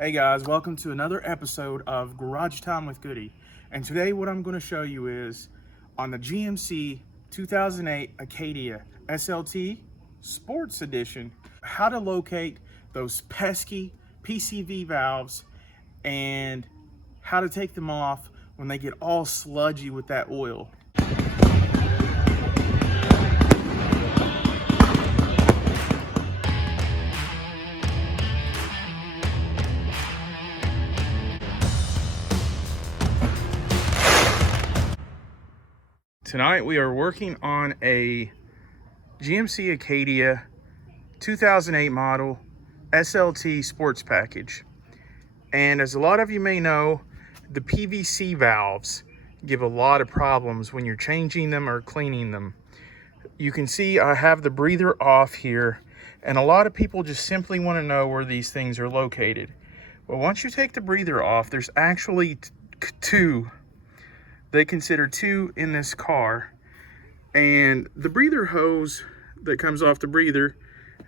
Hey guys, welcome to another episode of Garage Time with Goody. And today what I'm going to show you is on the GMC 2008 Acadia SLT Sports Edition, how to locate those pesky PCV valves and how to take them off when they get all sludgy with that oil. Tonight we are working on a GMC Acadia 2008 model SLT sports package. And as a lot of you may know, the PVC valves give a lot of problems when you're changing them or cleaning them. You can see I have the breather off here, and a lot of people just simply want to know where these things are located. Well, once you take the breather off, there's actually two. They consider two in this car, and the breather hose that comes off the breather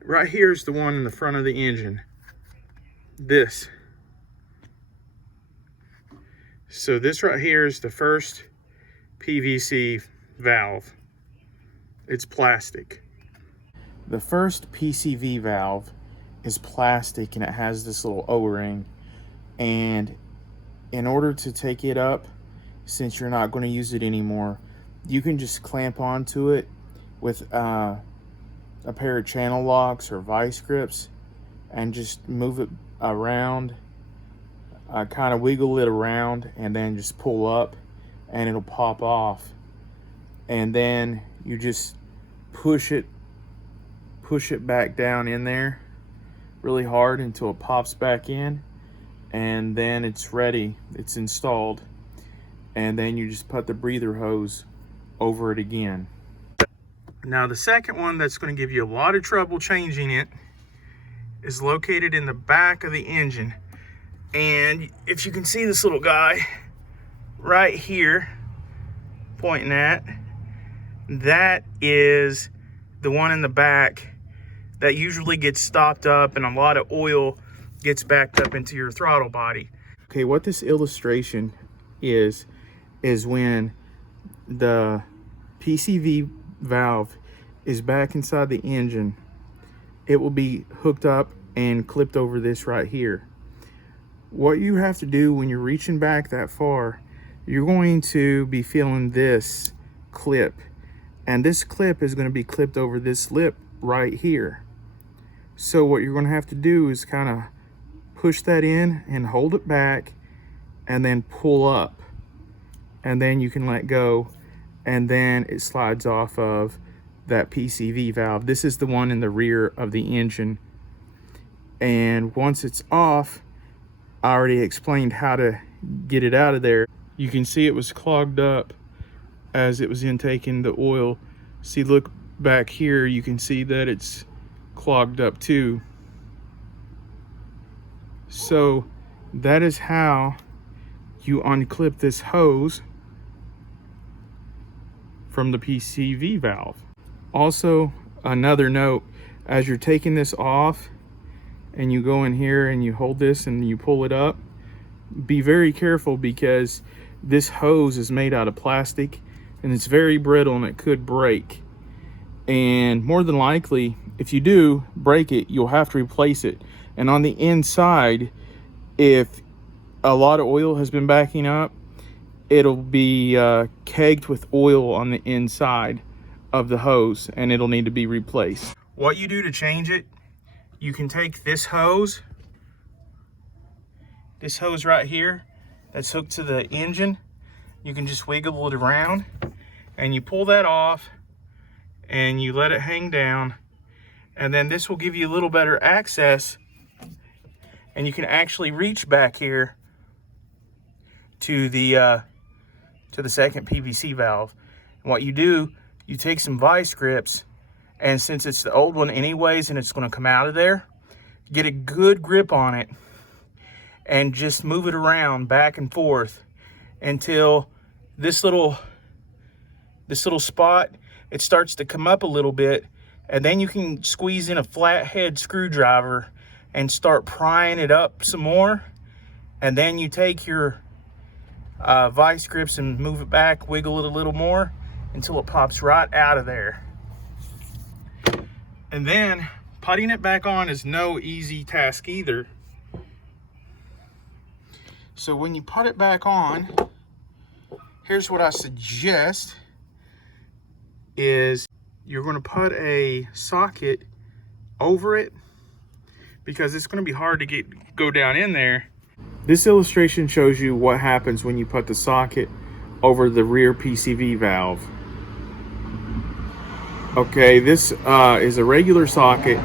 right here is the one in the front of the engine. So this right here is the first PVC valve. It's plastic. The first PCV valve is plastic and it has this little O-ring, and in order to take it up, since you're not going to use it anymore, you can just clamp onto it with a pair of channel locks or vice grips and just move it around, kind of wiggle it around, and then just pull up and it'll pop off. And then you just push it back down in there really hard until it pops back in, and then it's ready, it's installed. And then you just put the breather hose over it again. Now the second one that's going to give you a lot of trouble changing it is located in the back of the engine. And if you can see this little guy right here pointing at, that is the one in the back that usually gets stopped up and a lot of oil gets backed up into your throttle body. Okay, what this illustration is when the PCV valve is back inside the engine, it will be hooked up and clipped over this right here. What you have to do when you're reaching back that far, you're going to be feeling this clip, and this clip is going to be clipped over this lip right here. So what you're going to have to do is kind of push that in and hold it back and then pull up. And then you can let go, and then it slides off of that PCV valve. This is the one in the rear of the engine. And once it's off, I already explained how to get it out of there. You can see it was clogged up as it was intaking the oil. See, look back here, you can see that it's clogged up too. So that is how you unclip this hose from the PCV valve. Also, another note, as you're taking this off and you go in here and you hold this and you pull it up, be very careful, because this hose is made out of plastic and it's very brittle and it could break. And more than likely, if you do break it, you'll have to replace it. And on the inside, if a lot of oil has been backing up, it'll be kegged with oil on the inside of the hose, and it'll need to be replaced. What you do to change it, you can take this hose right here that's hooked to the engine, you can just wiggle it around and you pull that off and you let it hang down, and then this will give you a little better access, and you can actually reach back here to the second PVC valve. And what you do, you take some vice grips, and since it's the old one anyways and it's going to come out of there, get a good grip on it and just move it around back and forth until this little spot, it starts to come up a little bit, and then you can squeeze in a flathead screwdriver and start prying it up some more. And then you take your vice grips and move it back, wiggle it a little more until it pops right out of there. And then putting it back on is no easy task either. So when you put it back on, here's what I suggest is you're going to put a socket over it because it's going to be hard to go down in there. This illustration shows you what happens when you put the socket over the rear PCV valve. Okay, this is a regular socket.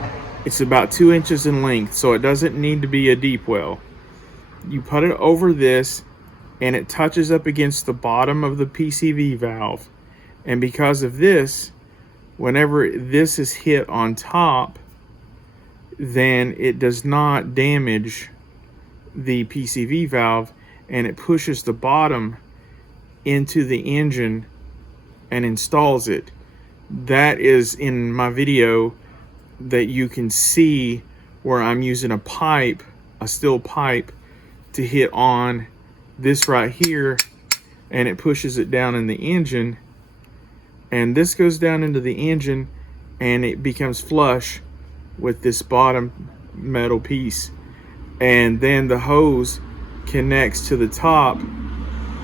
It's about 2 inches in length, so it doesn't need to be a deep well. You put it over this and it touches up against the bottom of the PCV valve. And because of this, whenever this is hit on top, then it does not damage the PCV valve, and it pushes the bottom into the engine and installs it. That is in my video that you can see where I'm using a pipe, a steel pipe, to hit on this right here, and it pushes it down in the engine, and this goes down into the engine and it becomes flush with this bottom metal piece, and then the hose connects to the top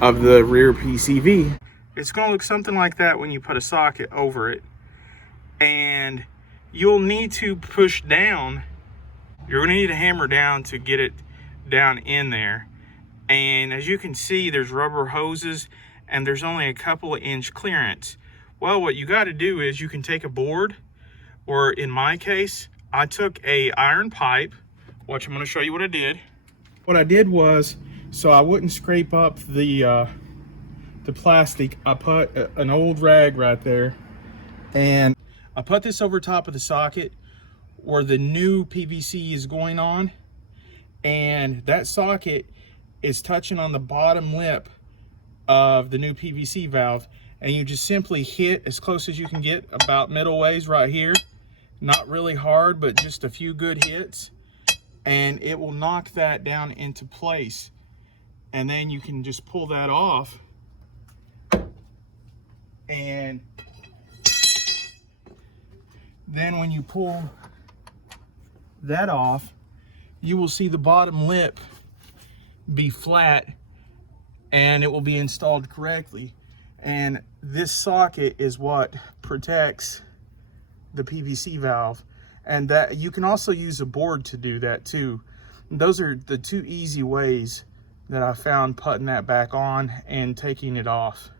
of the rear PCV. It's going to look something like that when you put a socket over it, and you'll need to push down. You're going to need to hammer down to get it down in there. And as you can see, there's rubber hoses and there's only a couple of inch clearance. Well, what you got to do is you can take a board, or in my case, I took a iron pipe. Watch, I'm going to show you what I did. What I did was, so I wouldn't scrape up the plastic, I put an old rag right there, and I put this over top of the socket where the new PVC is going on, and that socket is touching on the bottom lip of the new PVC valve, and you just simply hit as close as you can get, about middle ways right here. Not really hard, but just a few good hits, and it will knock that down into place. And then you can just pull that off, and then when you pull that off, you will see the bottom lip be flat and it will be installed correctly. And this socket is what protects the PVC valve, and that you can also use a board to do that too. Those are the two easy ways that I found putting that back on and taking it off.